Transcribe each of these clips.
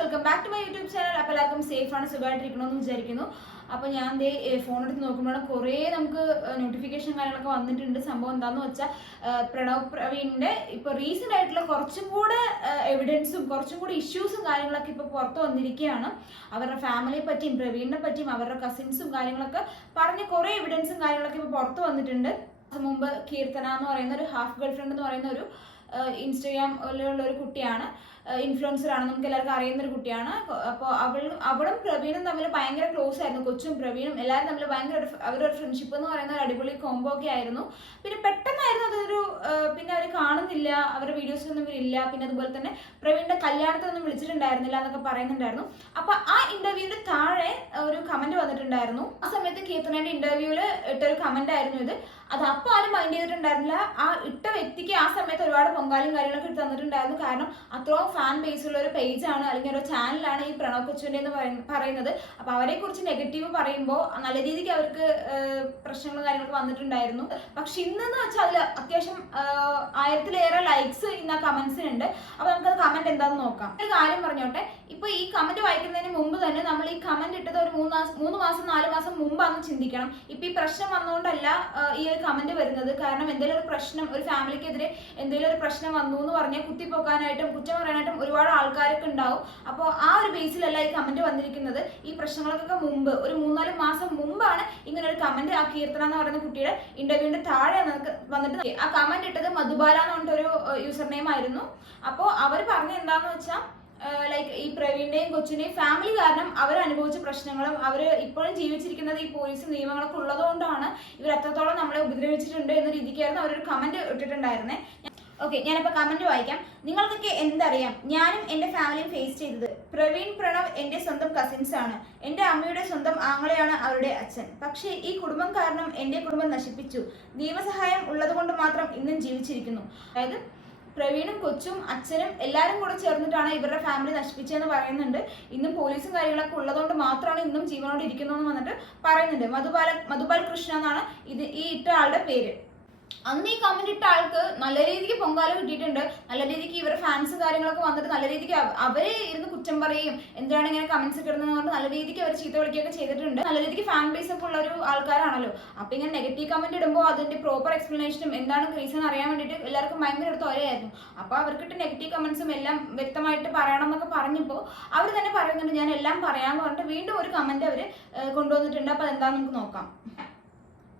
Welcome back to my YouTube channel അപ്പോൾ എല്ലാവർക്കും safe ആണ് സുഖമായിട്ടിരിക്കണമെന്ന് വിചാരിക്കുന്നു. അപ്പോൾ ഞാൻ ദേ ഫോൺ എടുത്ത് നോക്കുമ്പോഴാണ് കുറേ നമുക്ക് നോട്ടിഫിക്കേഷൻ കാര്യങ്ങളൊക്കെ വന്നിട്ടുണ്ട്. സംഭവം എന്താണെന്ന് വെച്ചാൽ പ്രണവ് പ്രവീണിന്റെ ഇപ്പോൾ റീസെന്റ് ആയിട്ടുള്ള കുറച്ചും കൂടെ എവിഡൻസും കുറച്ചും കൂടെ ഇഷ്യൂസും കാര്യങ്ങളൊക്കെ ഇപ്പോൾ പുറത്ത് വന്നിരിക്കുകയാണ്. അവരുടെ ഫാമിലിയെ പറ്റിയും പ്രവീണിനെ പറ്റിയും അവരുടെ കസിൻസും കാര്യങ്ങളൊക്കെ പറഞ്ഞ് കുറേ എവിഡൻസും കാര്യങ്ങളൊക്കെ ഇപ്പോൾ പുറത്ത് വന്നിട്ടുണ്ട്. അത് മുമ്പ് കീർത്തന എന്ന് പറയുന്ന ഒരു ഹാഫ് ഗേൾ ഫ്രണ്ട് എന്ന് പറയുന്ന ഒരു ഇൻസ്റ്റഗ്രാമിലുള്ള ഒരു കുട്ടിയാണ്. ഇൻഫ്ലുവൻസർ ആണ്. നമുക്ക് എല്ലാവർക്കും അറിയുന്ന ഒരു കുട്ടിയാണ്. അപ്പോൾ അവൾ അവളും പ്രവീണും തമ്മിൽ ഭയങ്കര ക്ലോസ് ആയിരുന്നു. കൊച്ചും പ്രവീണും എല്ലാവരും തമ്മിൽ ഭയങ്കര അവരൊരു ഫ്രണ്ട്ഷിപ്പ് എന്ന് പറയുന്ന ഒരു അടിപൊളി കോംബോ ഒക്കെ ആയിരുന്നു. പിന്നെ പെട്ടെന്നായിരുന്നു അതൊരു പിന്നെ അവർ കാണുന്നില്ല. അവരുടെ ഒന്നും ഇല്ല. പിന്നെ അതുപോലെ തന്നെ പ്രവീണിന്റെ കല്യാണത്തിനൊന്നും വിളിച്ചിട്ടുണ്ടായിരുന്നില്ല എന്നൊക്കെ പറയുന്നുണ്ടായിരുന്നു. അപ്പൊ ആ ഇന്റർവ്യൂവിന്റെ താഴെ ഒരു കമന്റ് വന്നിട്ടുണ്ടായിരുന്നു. ആ സമയത്ത് കീർത്തനയുടെ ഇന്റർവ്യൂവിൽ ഇട്ടൊരു കമന്റ് ആയിരുന്നു ഇത്. അത് അപ്പൊ ആരും മൈൻഡ് ചെയ്തിട്ടുണ്ടായിരുന്നില്ല. ആ ഇട്ട വ്യക്തിക്ക് ആ സമയത്ത് ഒരുപാട് പൊങ്കാലും കാര്യങ്ങളൊക്കെ തന്നിട്ടുണ്ടായിരുന്നു. കാരണം അത്രയും ഫാൻ ബേസ് ഉള്ള ഒരു പേജാണ് അല്ലെങ്കിൽ ഒരു ചാനലാണ് ഈ പ്രണവ് കൊച്ചുവിന്റെ എന്ന് പറയുന്ന- പറയുന്നത്. അപ്പോൾ അവരെ കുറിച്ച് നെഗറ്റീവ് പറയുമ്പോൾ നല്ല രീതിക്ക് അവർക്ക് പ്രശ്നങ്ങളും കാര്യങ്ങളൊക്കെ വന്നിട്ടുണ്ടായിരുന്നു. പക്ഷെ ഇന്നെന്ന് വെച്ചാൽ അതിൽ അത്യാവശ്യം ആയിരത്തിലേറെ ലൈക്സ് ഇന്ന് ആ കമൻസിനുണ്ട് അപ്പോൾ നമുക്കത് കമന്റ് എന്താണെന്ന് നോക്കാം. ഒരു കാര്യം പറഞ്ഞോട്ടെ. ഇപ്പോൾ ഈ കമന്റ് വായിക്കുന്നതിന് മുമ്പ് തന്നെ നമ്മൾ ഈ കമന്റ് ഇട്ടത് ഒരു മൂന്ന് മാസം മൂന്ന് മാസം നാല് മാസം മുമ്പാന്ന് ചിന്തിക്കണം. ഇപ്പോൾ ഈ പ്രശ്നം വന്നുകൊണ്ടല്ല ഈ ഒരു കമന്റ് വരുന്നത്. കാരണം എന്തെങ്കിലും ഒരു പ്രശ്നം ഒരു ഫാമിലിക്കെതിരെ എന്തെങ്കിലും ഒരു പ്രശ്നം വന്നു എന്ന് പറഞ്ഞാൽ കുത്തിപ്പോക്കാനായിട്ടും കുറ്റം പറയാനായിട്ടും ഒരുപാട് ആൾക്കാരൊക്കെ ഉണ്ടാവും. അപ്പോൾ ആ ഒരു ബേസിലല്ല ഈ കമന്റ് വന്നിരിക്കുന്നത്. ഈ പ്രശ്നങ്ങൾക്കൊക്കെ മുമ്പ് ഒരു മൂന്നാൽ മാസം മുമ്പാണ് ഇങ്ങനെ ഒരു കമന്റ് ആ കീർത്തന എന്ന് പറയുന്ന കുട്ടിയുടെ ഇന്റർവ്യൂവിന്റെ താഴെ വന്നിട്ട് ആ കമന്റ് ഇട്ടത് മധുബാല എന്ന് പറഞ്ഞിട്ടൊരു യൂസർ നെയിം ആയിരുന്നു. അപ്പോൾ അവർ പറഞ്ഞ എന്താന്ന് വെച്ചാൽ ലൈക്ക് ഈ പ്രവീണിന്റെയും കൊച്ചിന്റെയും ഫാമിലി കാരണം അവർ അനുഭവിച്ച പ്രശ്നങ്ങളും അവർ ഇപ്പോഴും ജീവിച്ചിരിക്കുന്നത് ഈ പോലീസ് നിയമങ്ങളൊക്കെ ഉള്ളതുകൊണ്ടാണ് ഇവർ എത്രത്തോളം നമ്മളെ ഉപദ്രവിച്ചിട്ടുണ്ട് എന്ന രീതിക്കായിരുന്നു അവരൊരു കമന്റ് ഇട്ടിട്ടുണ്ടായിരുന്നേ. ഓക്കെ ഞാനിപ്പോൾ കമന്റ് വായിക്കാം. നിങ്ങൾക്കൊക്കെ എന്തറിയാം? ഞാനും എന്റെ ഫാമിലിയും ഫേസ് ചെയ്തത് പ്രവീൺ പ്രണവ് എന്റെ സ്വന്തം കസിൻസ് ആണ്. എന്റെ അമ്മയുടെ സ്വന്തം ആങ്ങളെയാണ് അവരുടെ അച്ഛൻ. പക്ഷേ ഈ കുടുംബം കാരണം എന്റെ കുടുംബം നശിപ്പിച്ചു. നിയമസഹായം ഉള്ളതുകൊണ്ട് മാത്രം ഇന്നും ജീവിച്ചിരിക്കുന്നു. അതായത് പ്രവീണും കൊച്ചും അച്ഛനും എല്ലാവരും കൂടെ ചേർന്നിട്ടാണ് ഇവരുടെ ഫാമിലി നശിപ്പിച്ചതെന്ന് പറയുന്നുണ്ട്. ഇന്നും പോലീസും കാര്യങ്ങളൊക്കെ ഉള്ളതുകൊണ്ട് മാത്രമാണ് ഇന്നും ജീവനോട് ഇരിക്കുന്നതെന്ന് വന്നിട്ട് പറയുന്നുണ്ട്. മധുബാല മധുബാൽ കൃഷ്ണ എന്നാണ് ഇത് ഈ ഇട്ട ആളുടെ പേര്. അന്ന് ഈ കമന്റ് ഇട്ട ആൾക്ക് നല്ല രീതിക്ക് പൊങ്കാല കിട്ടിയിട്ടുണ്ട്. നല്ല രീതിക്ക് ഇവരെ ഫാൻസ് കാര്യങ്ങളൊക്കെ വന്നിട്ട് നല്ല രീതിക്ക് അവ- അവരെ ഇരുന്ന് കുറ്റം പറയും. എന്തിനാണ് ഇങ്ങനെ കമന്റ്സ് കിടന്നത് പറഞ്ഞ് നല്ല രീതിക്ക് അവർ ചീത്ത വിളിക്കുകയൊക്കെ ചെയ്തിട്ടുണ്ട്. നല്ല രീതിക്ക് ഫാൻ ബേസ് ഒക്കെ ഉള്ള ഒരു ആൾക്കാരാണല്ലോ. അപ്പൊ ഇങ്ങനെ നെഗറ്റീവ് കമന്റ് ഇടുമ്പോൾ അതിന്റെ പ്രോപ്പർ എക്സ്പ്ലനേഷനും എന്താണ് റീസൺ അറിയാൻ വേണ്ടിയിട്ട് എല്ലാവർക്കും ഭയങ്കര അടുത്ത് ഒരേയായിരുന്നു അപ്പൊ അവർക്കിട്ട് നെഗറ്റീവ് കമന്റ്സും എല്ലാം വ്യക്തമായിട്ട് പറയണം എന്നൊക്കെ പറഞ്ഞപ്പോൾ അവർ തന്നെ പറയുന്നുണ്ട്. ഞാൻ എല്ലാം പറയാന്ന് പറഞ്ഞിട്ട് വീണ്ടും ഒരു കമന്റ് അവർ കൊണ്ടുവന്നിട്ടുണ്ട്. അപ്പൊ അതെന്താന്ന് നമുക്ക് നോക്കാം.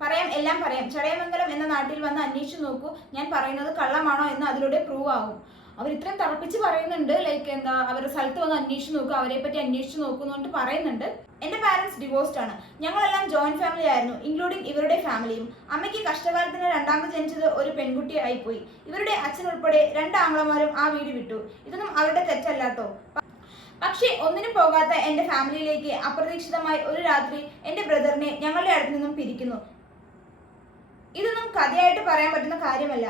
പറയാം എല്ലാം പറയാം. ചടയമംഗലം എന്ന നാട്ടിൽ വന്ന് അന്വേഷിച്ചു നോക്കൂ. ഞാൻ പറയുന്നത് കള്ളമാണോ എന്ന് അതിലൂടെ പ്രൂവ് ആകും അവർ ഇത്രയും തറപ്പിച്ച് പറയുന്നുണ്ട് ലൈക്ക് എന്താ അവരുടെ സ്ഥലത്ത് വന്ന് അന്വേഷിച്ചു നോക്കുക അവരെ പറ്റി അന്വേഷിച്ചു നോക്കൂ പറയുന്നുണ്ട്. എന്റെ പാരന്റ്സ് ഡിവോഴ്സ്ഡ് ആണ്. ഞങ്ങളെല്ലാം ജോയിന്റ് ഫാമിലി ആയിരുന്നു ഇൻക്ലൂഡിങ് ഇവരുടെ ഫാമിലിയും അമ്മയ്ക്ക് കഷ്ടകാലത്തിന് രണ്ടാമത് ജനിച്ചത് ഒരു പെൺകുട്ടി ആയിപ്പോയി. ഇവരുടെ അച്ഛൻ ഉൾപ്പെടെ രണ്ട് ആംഗ്ലമാരും ആ വീട് വിട്ടു. ഇതൊന്നും അവരുടെ തെറ്റല്ലാട്ടോ പക്ഷേ ഒന്നിനും പോകാത്ത എന്റെ ഫാമിലിയിലേക്ക് അപ്രതീക്ഷിതമായി ഒരു രാത്രി എന്റെ ബ്രദറിനെ ഞങ്ങളുടെ അടുത്ത് നിന്നും പിരിക്കുന്നു. ഇതൊന്നും കഥയായിട്ട് പറയാൻ പറ്റുന്ന കാര്യമല്ല.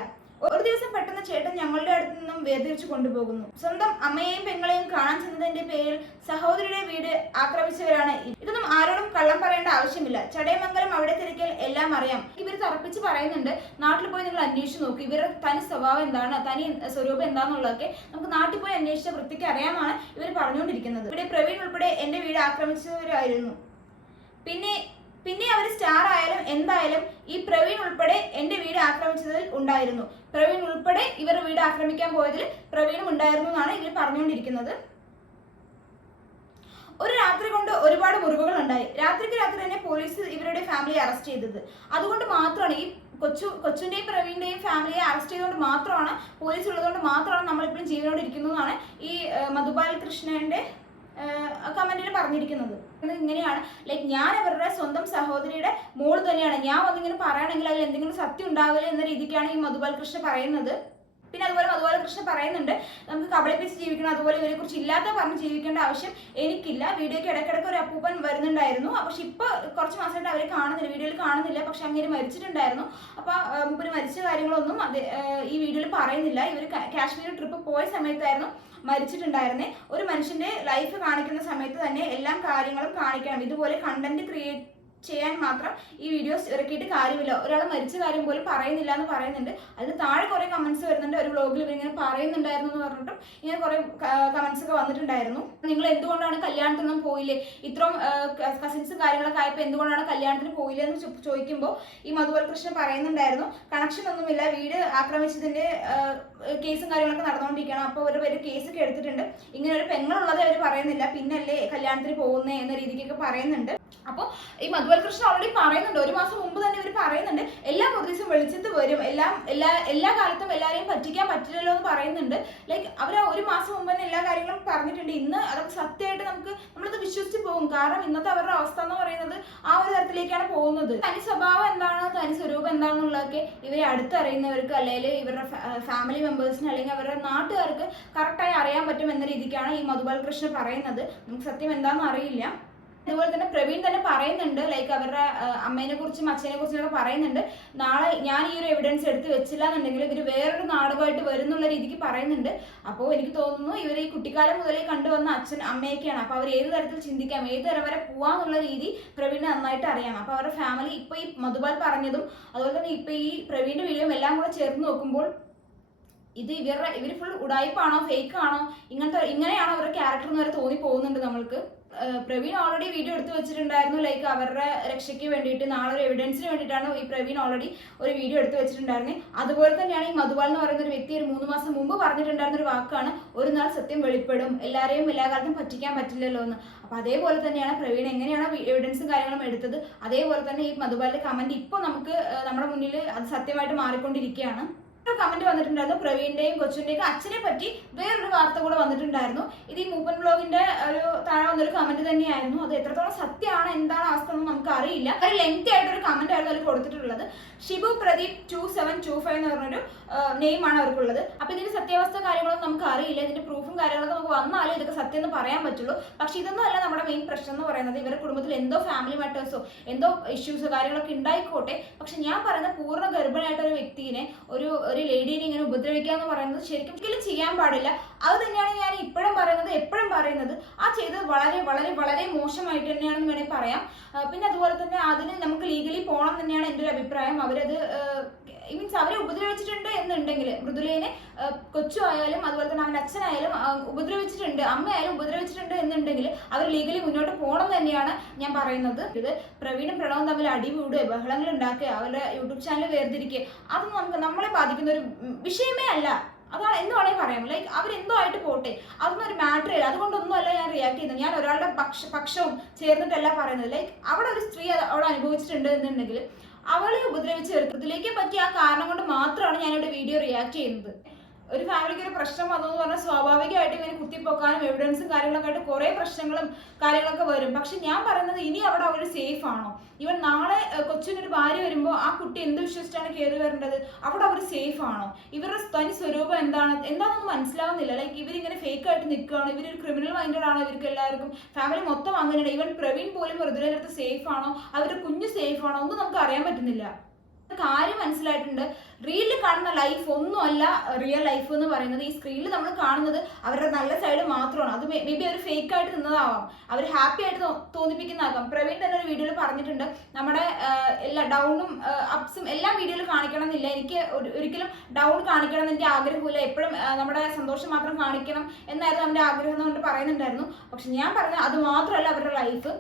ഒരു ദിവസം പെട്ടെന്ന് ചേട്ടൻ ഞങ്ങളുടെ അടുത്ത് നിന്നും വേർതിരിച്ചു കൊണ്ടുപോകുന്നു. സ്വന്തം അമ്മയെയും പെങ്ങളെയും കാണാൻ ചെന്നതിന്റെ പേരിൽ സഹോദരിയുടെ വീട് ആക്രമിച്ചവരാണ് ഇതൊന്നും ആരോടും കള്ളം പറയേണ്ട ആവശ്യമില്ല. ചടയമംഗലം അവിടെ തിരക്കിയാൽ എല്ലാം അറിയാം. ഇവർ തറപ്പിച്ച് പറയുന്നുണ്ട് നാട്ടിൽ പോയി നിങ്ങൾ അന്വേഷിച്ചു നോക്കി. ഇവരുടെ തനി സ്വഭാവം എന്താണ്? തനി സ്വരൂപം എന്താണെന്നുള്ളതൊക്കെ നമുക്ക് നാട്ടിൽ പോയി അന്വേഷിച്ച വൃത്തിക്ക് അറിയാമാണ് ഇവർ പറഞ്ഞുകൊണ്ടിരിക്കുന്നത്. ഇവിടെ പ്രവീൺ ഉൾപ്പെടെ എന്റെ വീട് ആക്രമിച്ചവരായിരുന്നു. പിന്നെ പിന്നെ അവർ സ്റ്റാർ ആയാലും എന്തായാലും ഈ പ്രവീൺ ഉൾപ്പെടെ എന്റെ വീട് ആക്രമിച്ചതിൽ ഉണ്ടായിരുന്നു. പ്രവീൺ ഉൾപ്പെടെ ഇവരുടെ വീട് ആക്രമിക്കാൻ പോയതിൽ പ്രവീണും ഉണ്ടായിരുന്നു എന്നാണ് ഇതിൽ പറഞ്ഞുകൊണ്ടിരിക്കുന്നത്. ഒരു രാത്രി കൊണ്ട് ഒരുപാട് മുറിവുകൾ ഉണ്ടായി. രാത്രിക്ക് രാത്രി തന്നെ പോലീസ് ഇവരുടെ ഫാമിലിയെ അറസ്റ്റ് ചെയ്തത്. അതുകൊണ്ട് മാത്രമാണ് ഈ കൊച്ചു കൊച്ചിന്റെയും പ്രവീണിന്റെയും ഫാമിലിയെ അറസ്റ്റ് ചെയ്തുകൊണ്ട് മാത്രമാണ് പോലീസ് ഉള്ളതുകൊണ്ട് മാത്രമാണ് നമ്മൾ നമ്മളിപ്പോഴും ജീവനോട് ഇരിക്കുന്നതെന്നാണ് ഈ മധുപാൽ കൃഷ്ണന്റെ കമന്റിൽ പറഞ്ഞിരിക്കുന്നത്. ഇങ്ങനെയാണ്. ലൈക്ക് ഞാൻ അവരുടെ സ്വന്തം സഹോദരിയുടെ മോൾ തന്നെയാണ്. ഞാൻ വന്നിങ്ങനെ പറയണമെങ്കിൽ അതിൽ എന്തെങ്കിലും സത്യം ഉണ്ടാവില്ല എന്ന രീതിക്കാണ് ഈ മധുബാൽ കൃഷ്ണ പറയുന്നത്. പിന്നെ അതുപോലെ അതുപോലെ കൃഷ്ണ പറയുന്നുണ്ട്. നമുക്ക് കബളിപ്പിച്ച് ജീവിക്കണം അതുപോലെ ഇവരെ കുറിച്ച് ഇല്ലാത്ത പറഞ്ഞ് ജീവിക്കേണ്ട ആവശ്യം എനിക്കില്ല. വീഡിയോക്ക് ഇടയ്ക്കിടയ്ക്ക് ഒരു അപ്പൂപ്പൻ വരുന്നുണ്ടായിരുന്നു. പക്ഷെ ഇപ്പൊ കുറച്ച് മാസമായിട്ട് അവരെ കാണുന്നില്ല വീഡിയോയിൽ കാണുന്നില്ല. പക്ഷെ അങ്ങനെ മരിച്ചിട്ടുണ്ടായിരുന്നു. അപ്പൊ മുപ്പിന് മരിച്ച കാര്യങ്ങളൊന്നും ഈ വീഡിയോയിൽ പറയുന്നില്ല. ഇവർ കാശ്മീർ ട്രിപ്പ് പോയ സമയത്തായിരുന്നു മരിച്ചിട്ടുണ്ടായിരുന്നേ. ഒരു മനുഷ്യന്റെ ലൈഫ് കാണിക്കുന്ന സമയത്ത് തന്നെ എല്ലാ കാര്യങ്ങളും കാണിക്കണം. ഇതുപോലെ കണ്ടന്റ് ക്രിയേറ്റ് ചെയ്യാൻ മാത്രം ഈ വീഡിയോസ് ഇറക്കിയിട്ട് കാര്യമില്ല. ഒരാൾ മരിച്ച കാര്യം പോലും പറയുന്നില്ല എന്ന് പറയുന്നുണ്ട്. അതിന് താഴെ കുറെ കമന്റ്സ് വരുന്നുണ്ട്. ഒരു വ്ളോഗിൽ ഇങ്ങനെ പറയുന്നുണ്ടായിരുന്നു എന്ന് പറഞ്ഞിട്ടും ഇങ്ങനെ കുറെ കമന്റ്സ് ഒക്കെ വന്നിട്ടുണ്ടായിരുന്നു. നിങ്ങൾ എന്തുകൊണ്ടാണ് കല്യാണത്തിനൊന്നും പോയില്ലേ? ഇത്രയും കസിൻസും കാര്യങ്ങളൊക്കെ ആയപ്പോൾ എന്തുകൊണ്ടാണ് കല്യാണത്തിന് പോയില്ലേ എന്ന് ചോദിക്കുമ്പോൾ ഈ മധുവൽ കൃഷ്ണൻ പറയുന്നുണ്ടായിരുന്നു. കണക്ഷൻ ഒന്നുമില്ല. വീട് ആക്രമിച്ചതിന്റെ കേസും കാര്യങ്ങളൊക്കെ നടന്നുകൊണ്ടിരിക്കുകയാണ്. അപ്പോൾ ഒരു പേര് കേസൊക്കെ എടുത്തിട്ടുണ്ട്. ഇങ്ങനെ ഒരു പെങ്ങളുള്ളത് അവർ പറയുന്നില്ല. പിന്നല്ലേ കല്യാണത്തിന് പോകുന്നേ എന്ന രീതിക്കൊക്കെ പറയുന്നുണ്ട്. അപ്പോൾ ഈ മധുവൽ കൃഷ്ണൻ ഓൾറെഡി പറയുന്നുണ്ട്. ഒരു മാസം മുമ്പ് തന്നെ ഇവർ പറയുന്നുണ്ട്. എല്ലാ ദിവസം വെളിച്ചത്ത് വരും. എല്ലാം എല്ലാ എല്ലാ കാലത്തും എല്ലാവരെയും പറ്റിക്കാൻ പറ്റില്ലല്ലോ എന്ന് പറയുന്നുണ്ട്. ലൈക്ക് അവർ ഒരു മാസം മുമ്പ് തന്നെ എല്ലാ കാര്യങ്ങളും പറഞ്ഞിട്ടുണ്ട്. ഇന്ന് അതൊക്കെ സത്യമായിട്ട് നമുക്ക് നമ്മളത് വിശ്വസിച്ച് പോകും. കാരണം ഇന്നത്തെ അവരുടെ അവസ്ഥ എന്ന് പറയുന്നത് ആ ഒരു തരത്തിലേക്കാണ് പോകുന്നത്. തനി സ്വഭാവം എന്താണ് തനി സ്വരൂപം എന്താണെന്നുള്ളതൊക്കെ ഇവരെ അടുത്തറിയുന്നവർക്ക് അല്ലെങ്കിൽ ഇവരുടെ ഫാമിലി മെമ്പേഴ്സിന് അല്ലെങ്കിൽ അവരുടെ നാട്ടുകാർക്ക് കറക്റ്റായി അറിയാൻ പറ്റും എന്ന രീതിക്കാണ് ഈ മധുബാൽ കൃഷ്ണൻ പറയുന്നത്. നമുക്ക് സത്യം എന്താണെന്ന് അറിയില്ല. അതുപോലെ തന്നെ പ്രവീൺ തന്നെ പറയുന്നുണ്ട് ലൈക്ക് അവരുടെ അമ്മേനെ കുറിച്ചും അച്ഛനെ കുറിച്ചും പറയുന്നുണ്ട്. നാളെ ഞാൻ ഈ ഒരു എവിഡൻസ് എടുത്ത് വെച്ചില്ല എന്നുണ്ടെങ്കിൽ ഇവർ വേറൊരു നാടകമായിട്ട് വരുന്നുള്ള രീതിക്ക് പറയുന്നുണ്ട്. അപ്പോൾ എനിക്ക് തോന്നുന്നു ഇവർ ഈ കുട്ടിക്കാലം മുതലേ കണ്ടുവന്ന അച്ഛൻ അമ്മയൊക്കെയാണ്. അപ്പോൾ അവർ ഏത് തരത്തിൽ ചിന്തിക്കാം ഏത് തരം വരെ പോവാന്നുള്ള രീതി പ്രവീണിന് നന്നായിട്ട് അറിയാം. അപ്പോൾ അവരുടെ ഫാമിലി ഇപ്പോൾ ഈ മധുബാൽ പറഞ്ഞതും അതുപോലെ തന്നെ ഇപ്പോൾ ഈ പ്രവീണിന്റെ വീഡിയോയും എല്ലാം കൂടെ ചേർന്ന് നോക്കുമ്പോൾ ഇത് ഇവരുടെ ഇവർ ഫുൾ ഉടായ്പാണോ ഫേക്ക് ആണോ ഇങ്ങനത്തെ ഇങ്ങനെയാണോ അവരുടെ ക്യാരക്ടർ എന്ന് വരെ തോന്നി പോകുന്നുണ്ട് നമ്മൾക്ക്. പ്രവീൺ ഓൾറെഡി വീഡിയോ എടുത്തു വെച്ചിട്ടുണ്ടായിരുന്നു. ലൈക്ക് അവരുടെ രക്ഷയ്ക്ക് വേണ്ടിയിട്ട് നാളെ ഒരു എവിഡൻസിന് വേണ്ടിയിട്ടാണ് ഈ പ്രവീൺ ഓൾറെഡി ഒരു വീഡിയോ എടുത്തു വെച്ചിട്ടുണ്ടായിരുന്നത് അതുപോലെ തന്നെയാണ് ഈ മധുവാൾ എന്ന് പറയുന്ന ഒരു വ്യക്തി ഒരു മൂന്ന് മാസം മുമ്പ് പറഞ്ഞിട്ടുണ്ടായിരുന്ന ഒരു വാക്കാണ് ഒരു നാൾ സത്യം വെളിപ്പെടും. എല്ലാവരെയും എല്ലാ കാലത്തും പറ്റിക്കാൻ പറ്റില്ലല്ലോ എന്ന്. അപ്പൊ അതേപോലെ തന്നെയാണ് പ്രവീൺ എങ്ങനെയാണ് എവിഡൻസും കാര്യങ്ങളും എടുത്തത്. അതേപോലെ തന്നെ ഈ മധുബാലിന്റെ കമന്റ് ഇപ്പോൾ നമുക്ക് നമ്മുടെ മുന്നിൽ അത് സത്യമായിട്ട് മാറിക്കൊണ്ടിരിക്കുകയാണ്. കമന്റ് വന്നിട്ടുണ്ടായിരുന്നു. പ്രവീണിന്റെയും കൊച്ചുവിന്റെയും അച്ഛനെ പറ്റി വേറൊരു വാർത്ത കൂടെ വന്നിട്ടുണ്ടായിരുന്നു. ഇത് ഈ മൂപ്പൻ ബ്ലോഗിന്റെ ഒരു താഴെ വന്നൊരു കമന്റ് തന്നെയായിരുന്നു. അത് എത്രത്തോളം സത്യമാണ് എന്താണ് അവസ്ഥ എന്ന് നമുക്ക് അറിയില്ല. ഒരു ലെങ്തി ആയിട്ട് ഒരു കമന്റ് ആയിരുന്നു അവർ കൊടുത്തിട്ടുള്ളത്. Shibu Pradeep two seven two five എന്ന് പറഞ്ഞൊരു നെയിം ആണ് അവർക്കുള്ളത്. അപ്പൊ ഇതിന്റെ സത്യാവസ്ഥ കാര്യങ്ങളൊന്നും നമുക്ക് അറിയില്ല. ഇതിന്റെ പ്രൂഫും കാര്യങ്ങളൊക്കെ നമുക്ക് വന്നാലും ഇതൊക്കെ സത്യം എന്ന് പറയാൻ പറ്റുള്ളൂ. പക്ഷെ ഇതൊന്നും അല്ല നമ്മുടെ മെയിൻ പ്രശ്നം എന്ന് പറയുന്നത്. ഇവരുടെ കുടുംബത്തിൽ എന്തോ ഫാമിലി മാറ്റേഴ്സോ എന്തോ ഇഷ്യൂസോ കാര്യങ്ങളൊക്കെ ഉണ്ടായിക്കോട്ടെ. പക്ഷെ ഞാൻ പറയുന്ന പൂർണ ഗർഭിണിയായിട്ട് ഒരു ഒരു ഒരു ലേഡീനെ ഇങ്ങനെ ഉപദ്രവിക്കുക എന്ന് പറയുന്നത് ശരിക്കും ഒരിക്കലും ചെയ്യാൻ പാടില്ല. അത് തന്നെയാണ് ഞാൻ ഇപ്പോഴും പറയുന്നത് എപ്പോഴും പറയുന്നത്. ആ ചെയ്തത് വളരെ വളരെ വളരെ മോശമായിട്ട് തന്നെയാണെന്ന് വേണമെങ്കിൽ പറയാം. പിന്നെ അതുപോലെ തന്നെ അതിന് നമുക്ക് ലീഗലി പോകണം തന്നെയാണ് എന്റെ ഒരു അഭിപ്രായം. അവരത് മീൻസ് അവരെ ഉപദ്രവിച്ചിട്ടുണ്ട് എന്നുണ്ടെങ്കിൽ മൃദുലേനെ കൊച്ചു ആയാലും അതുപോലെ തന്നെ അവന്റെ അച്ഛനായാലും ഉപദ്രവിച്ചിട്ടുണ്ട് അമ്മയായാലും ഉപദ്രവിച്ചിട്ടുണ്ട് എന്നുണ്ടെങ്കിൽ അവർ ലീഗലി മുന്നോട്ട് പോകണം തന്നെയാണ് ഞാൻ പറയുന്നത്. ഇത് പ്രവീണും പ്രണവും തമ്മിൽ അടികൂടുക ബഹളങ്ങൾ ഉണ്ടാക്കുക അവരുടെ യൂട്യൂബ് ചാനൽ വേർതിരിക്കുക അതൊന്നും നമുക്ക് നമ്മളെ ബാധിക്കുന്ന ഒരു വിഷയമേ അല്ല. അതാണ് എന്ത് വേണമെങ്കിൽ പറയാം. ലൈക്ക് അവരെന്തോ ആയിട്ട് പോട്ടെ. അതൊന്നും ഒരു മാറ്റർ ഇല്ല അതുകൊണ്ടൊന്നും അല്ല ഞാൻ റിയാക്ട് ചെയ്യുന്നത്. ഞാൻ ഒരാളുടെ പക്ഷ പക്ഷവും ചേർന്നിട്ടല്ല പറയുന്നത്. ലൈക്ക് അവിടെ ഒരു സ്ത്രീ അവിടെ അനുഭവിച്ചിട്ടുണ്ട് എന്നുണ്ടെങ്കിൽ അവളെ ഉപദ്രവിച്ച ചെറുപ്പത്തിലേക്ക് പറ്റിയ ആ കാരണം കൊണ്ട് മാത്രമാണ് ഞാനിവിടെ വീഡിയോ റിയാക്ട് ചെയ്യുന്നത്. ഒരു ഫാമിലിക്ക് ഒരു പ്രശ്നം വന്നു എന്ന് പറഞ്ഞാൽ സ്വാഭാവികമായിട്ടും ഇവന് കുത്തിപ്പൊക്കാനും എവിഡൻസും കാര്യങ്ങളൊക്കെ ആയിട്ട് കുറേ പ്രശ്നങ്ങളും കാര്യങ്ങളൊക്കെ വരും. പക്ഷെ ഞാൻ പറയുന്നത് ഇനി അവിടെ അവർ സേഫ് ആണോ? ഇവൻ നാളെ കൊച്ചിനൊരു ഭാര്യ വരുമ്പോൾ ആ കുട്ടി എന്ത് വിശ്വസിച്ചാണ് കയറി വരേണ്ടത്? അവിടെ അവർ സേഫ് ആണോ? ഇവരുടെ തനി സ്വരൂപം എന്താണ്? എന്താണെന്ന് മനസ്സിലാവുന്നില്ല. ലൈക്ക് ഇവരിങ്ങനെ ഫേക്ക് ആയിട്ട് നിൽക്കുകയാണോ ഇവരൊരു ക്രിമിനൽ മൈൻഡഡ് ആണോ ഇവർക്ക് എല്ലാവർക്കും? ഫാമിലി മൊത്തം അങ്ങനെയാണ് ഇവൻ പ്രവീൺ പോലും മൃദുലയുടെ അടുത്ത് സേഫ് ആണോ? അവരുടെ കുഞ്ഞ് സേഫ് ആണോ? ഒന്നും നമുക്ക് അറിയാൻ പറ്റുന്നില്ല. കാര്യം മനസ്സിലായിട്ടുണ്ട്. റീലിൽ കാണുന്ന ലൈഫ് ഒന്നുമല്ല റിയൽ ലൈഫ് എന്ന് പറയുന്നത്. ഈ സ്ക്രീനിൽ നമ്മൾ കാണുന്നത് അവരുടെ നല്ല സൈഡ് മാത്രമാണ്. അത് മേ ബി അവർ ഫേക്ക് ആയിട്ട് നിന്നതാവാം. അവർ ഹാപ്പി ആയിട്ട് തോന്നിപ്പിക്കുന്നതാകാം. പ്രവീൺ തന്നെ ഒരു വീഡിയോയിൽ പറഞ്ഞിട്ടുണ്ട്. നമ്മുടെ എല്ലാ ഡൗണും അപ്സും എല്ലാ വീഡിയോയിൽ കാണിക്കണം എന്നില്ല എനിക്ക് ഒരിക്കലും ഡൗൺ കാണിക്കണം എന്നെ ആഗ്രഹമില്ല. എപ്പോഴും നമ്മുടെ സന്തോഷം മാത്രം കാണിക്കണം എന്നായിരുന്നു അവന്റെ ആഗ്രഹം എന്നുകൊണ്ട് പറയുന്നുണ്ടായിരുന്നു. പക്ഷെ ഞാൻ പറഞ്ഞത് അത് മാത്രമല്ല അവരുടെ ലൈഫ്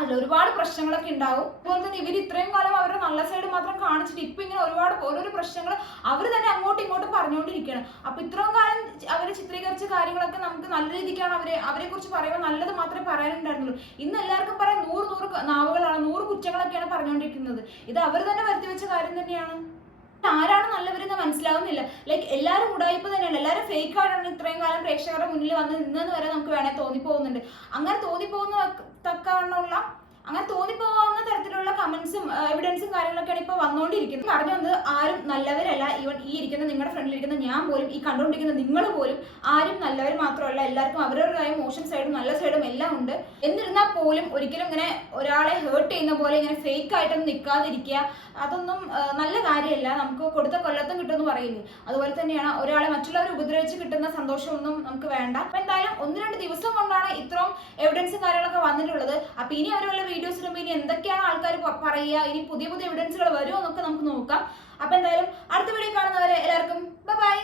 അതിൽ ഒരുപാട് പ്രശ്നങ്ങളൊക്കെ ഉണ്ടാവും. അതുപോലെ തന്നെ ഇവർ ഇത്രയും കാലം അവരുടെ നല്ല സൈഡ് മാത്രം കാണിച്ചിട്ട് ഇപ്പൊ ഇങ്ങനെ ഒരുപാട് ഓരോരോ പ്രശ്നങ്ങൾ അവർ തന്നെ അങ്ങോട്ടും ഇങ്ങോട്ടും പറഞ്ഞുകൊണ്ടിരിക്കുകയാണ്. അപ്പൊ ഇത്രയും കാലം അവരെ ചിത്രീകരിച്ച കാര്യങ്ങളൊക്കെ നമുക്ക് നല്ല രീതിക്കാണ് അവരെ അവരെ കുറിച്ച് പറയുമ്പോൾ നല്ലത് മാത്രമേ പറയാനുണ്ടായിരുന്നുള്ളൂ. ഇന്ന് എല്ലാവർക്കും പറയാൻ നൂറ് നൂറ് നാവുകളാണ് നൂറ് കുറ്റങ്ങളൊക്കെയാണ് പറഞ്ഞുകൊണ്ടിരിക്കുന്നത്. ഇത് അവർ തന്നെ വരുത്തി വെച്ച കാര്യം തന്നെയാണ്. ആരാണ് നല്ലവരെന്ന് മനസ്സിലാവുന്നില്ല. ലൈക്ക് എല്ലാവരും ഉടായ്പ തന്നെയാണ്. എല്ലാവരും ഫേക്ക് ആയിട്ടാണ് ഇത്രയും കാലം പ്രേക്ഷകരുടെ മുന്നിൽ വന്ന് നിന്നെന്ന് വരെ നമുക്ക് വേണേൽ തോന്നിപ്പോകുന്നുണ്ട്. അങ്ങനെ തോന്നിപ്പോകുന്ന തക്കവണ്ണമുള്ള അങ്ങനെ എവിഡൻസും വന്നുകൊണ്ടിരിക്കുന്നത് പറഞ്ഞു വന്നത് ആരും നല്ലവരല്ല. ഈവൻ ഈ ഇരിക്കുന്ന നിങ്ങളുടെ ഫ്രണ്ടിൽ ഇരിക്കുന്ന ഞാൻ പോലും ഈ കണ്ടുകൊണ്ടിരിക്കുന്ന നിങ്ങൾ പോലും ആരും നല്ലവർ മാത്രമല്ല. എല്ലാവർക്കും അവരവരുടേതായ മോശം സൈഡും നല്ല സൈഡും എല്ലാം ഉണ്ട്. എന്നിരുന്നാൽ പോലും ഒരിക്കലും ഇങ്ങനെ ഒരാളെ ഹേർട്ട് ചെയ്യുന്ന പോലെ ഇങ്ങനെ ഫേക്ക് ആയിട്ടൊന്നും നിൽക്കാതിരിക്കുക അതൊന്നും നല്ല കാര്യമല്ല. നമുക്ക് കൊടുത്ത കൊല്ലത്തും കിട്ടുമെന്ന് പറയുന്നു. അതുപോലെ തന്നെയാണ് ഒരാളെ മറ്റുള്ളവർ ഉപദ്രവിച്ച് കിട്ടുന്ന സന്തോഷമൊന്നും നമുക്ക് വേണ്ട. അപ്പൊ എന്തായാലും ഒന്ന് രണ്ട് ദിവസം കൊണ്ടാണ് ഇത്രയും എവിഡൻസ് കാര്യങ്ങളൊക്കെ വന്നിട്ടുള്ളത്. അപ്പൊ ഇനി അവരുള്ള വീഡിയോസിലും ഇനി എന്തൊക്കെയാണ് ആൾക്കാർ പറയുക? ഇനി പുതിയ പുതിയ എവിഡൻസുകൾ വരുമോ എന്നൊക്കെ നമുക്ക് നോക്കാം. അപ്പൊ എന്തായാലും അടുത്ത വീഡിയോ കാണുന്നവരെ എല്ലാവർക്കും ബൈ